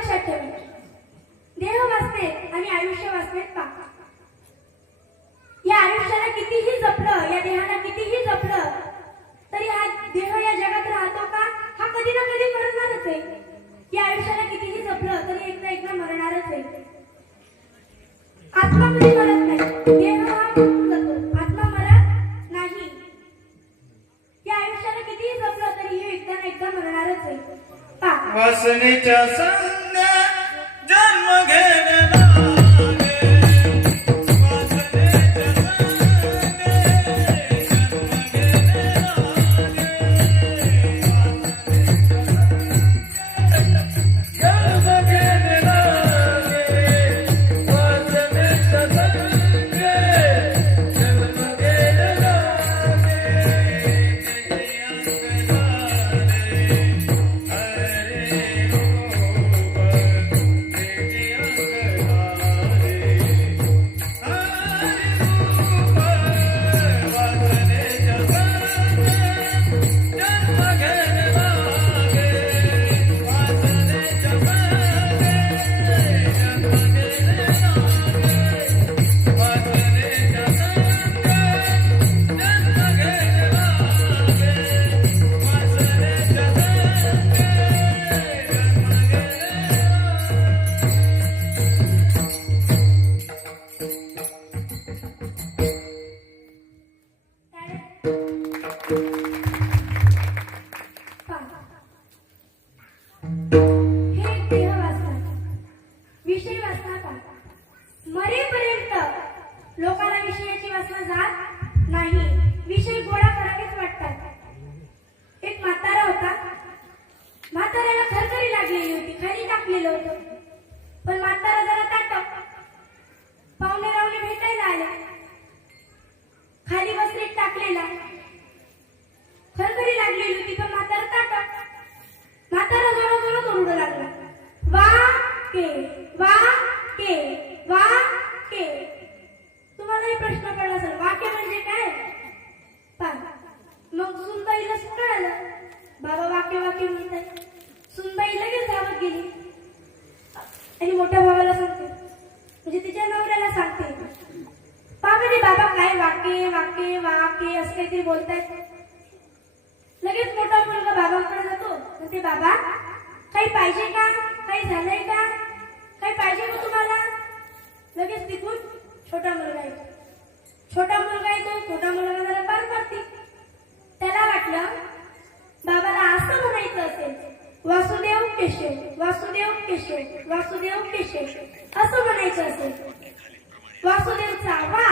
लक्षात ठेवा. देह वाचते आणि आयुष्य वाचते का या आयुष्याला कितीही जपलं या देहाला कितीही जपलं तरी हा देह या जगात राहतो का? हा कधी ना कधी मरणारच आहे. या आयुष्याला कितीही जपलं तरी एक ना एक ना मरणारच आहे. आत्मा कधी मरत नाही? देह हा आत्मा मरत नाही. या आयुष्याला कितीही जपलं तरी एकदा ना एकदा मरणारच आहे. वासनेच्या बस घेतील बोलतायत. लगेच मोठा मुलगा बाबाकडे जातो. म्हणते बाबा काही पाहिजे का? काही झालंय का? काही पाहिजे का तुम्हाला? लगेच तिथून छोटा मुलगा येतो. छोटा मुलगा येतो छोटा मुलगा जरा पार पडते. त्याला वाटलं बाबाला असं म्हणायचं असेल वासुदेव केशव वासुदेव केशव वासुदेव केशव असं म्हणायचं असेल. वासुदेवचा वा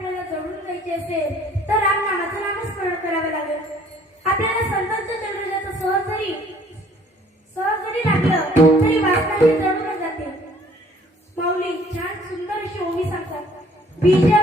आपल्याला जळून जायचे असेल तर रामनामाचं नामस्मरण करावं लागेल. आपल्याला संतांच्या चंद्रजाचं सहज जरी सहज जरी लागलं तरी वाचनाची जळून जाते माऊली छान सुंदर अशी ओवी सांगतात. बीजा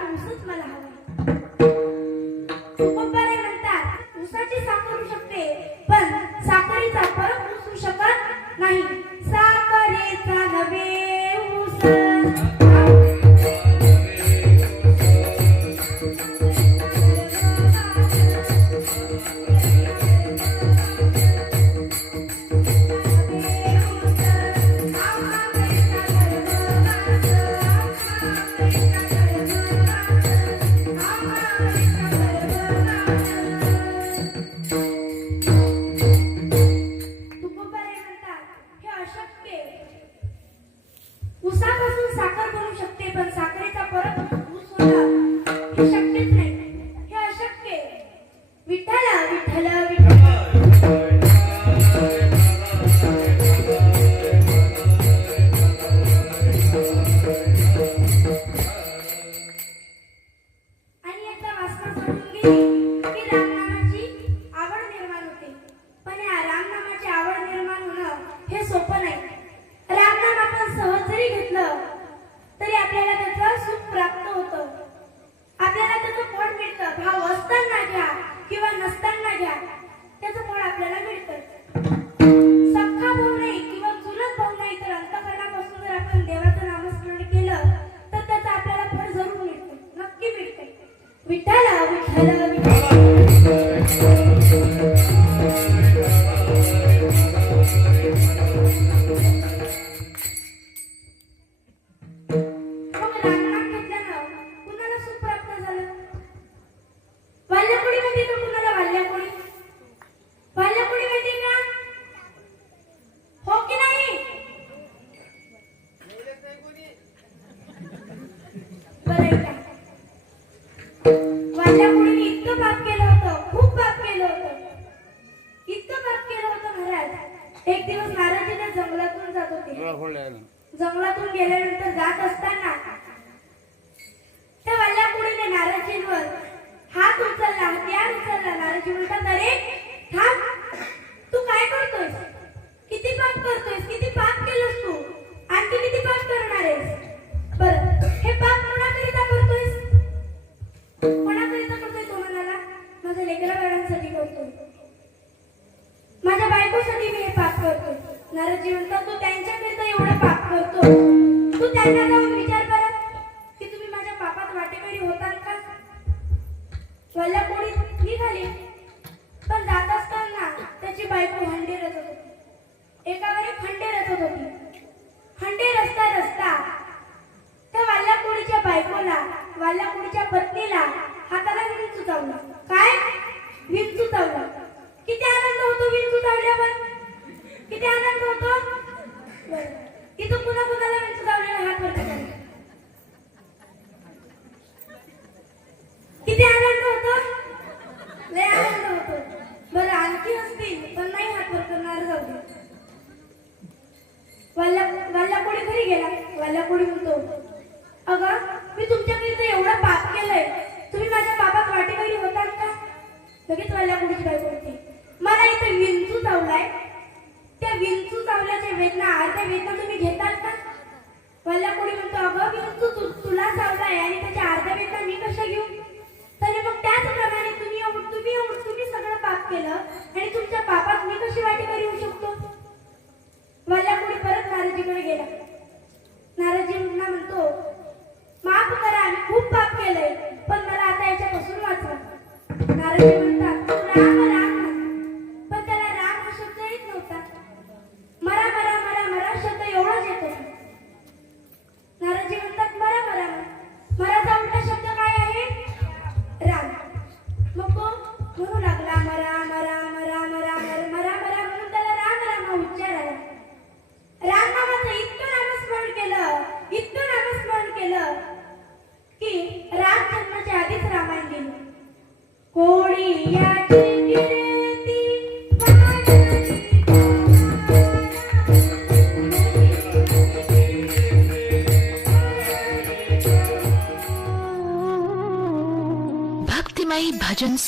तुमचंच मला हवं. म्हणतात उसाची साखर ದಿನ तू त्यांना जाऊन विचार करत की तुम्ही माझ्या पापात वाटेकरी होतात का? वल्ला कोणी निघाली पण जात असताना त्याची बायको हंडी रचत होती. एकावर एक हंडे रचत होती. हंडे रस्ता रस्ता त्या वाल्लाकुडीच्या बायकोला वाल्लाकुडीच्या पत्नीला हाताला विंचू चावला काय? विंचू चावला किती आनंद होतो विंचू चावल्यावर किती आनंद होतो? की तू पुन्हा कुणाला विंचू कशी वाटते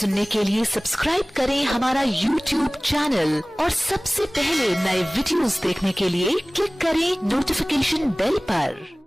सुनने के लिए सब्सक्राइब करें हमारा यूट्यूब चैनल और सबसे पहले नए वीडियोस देखने के लिए क्लिक करें नोटिफिकेशन बेल पर।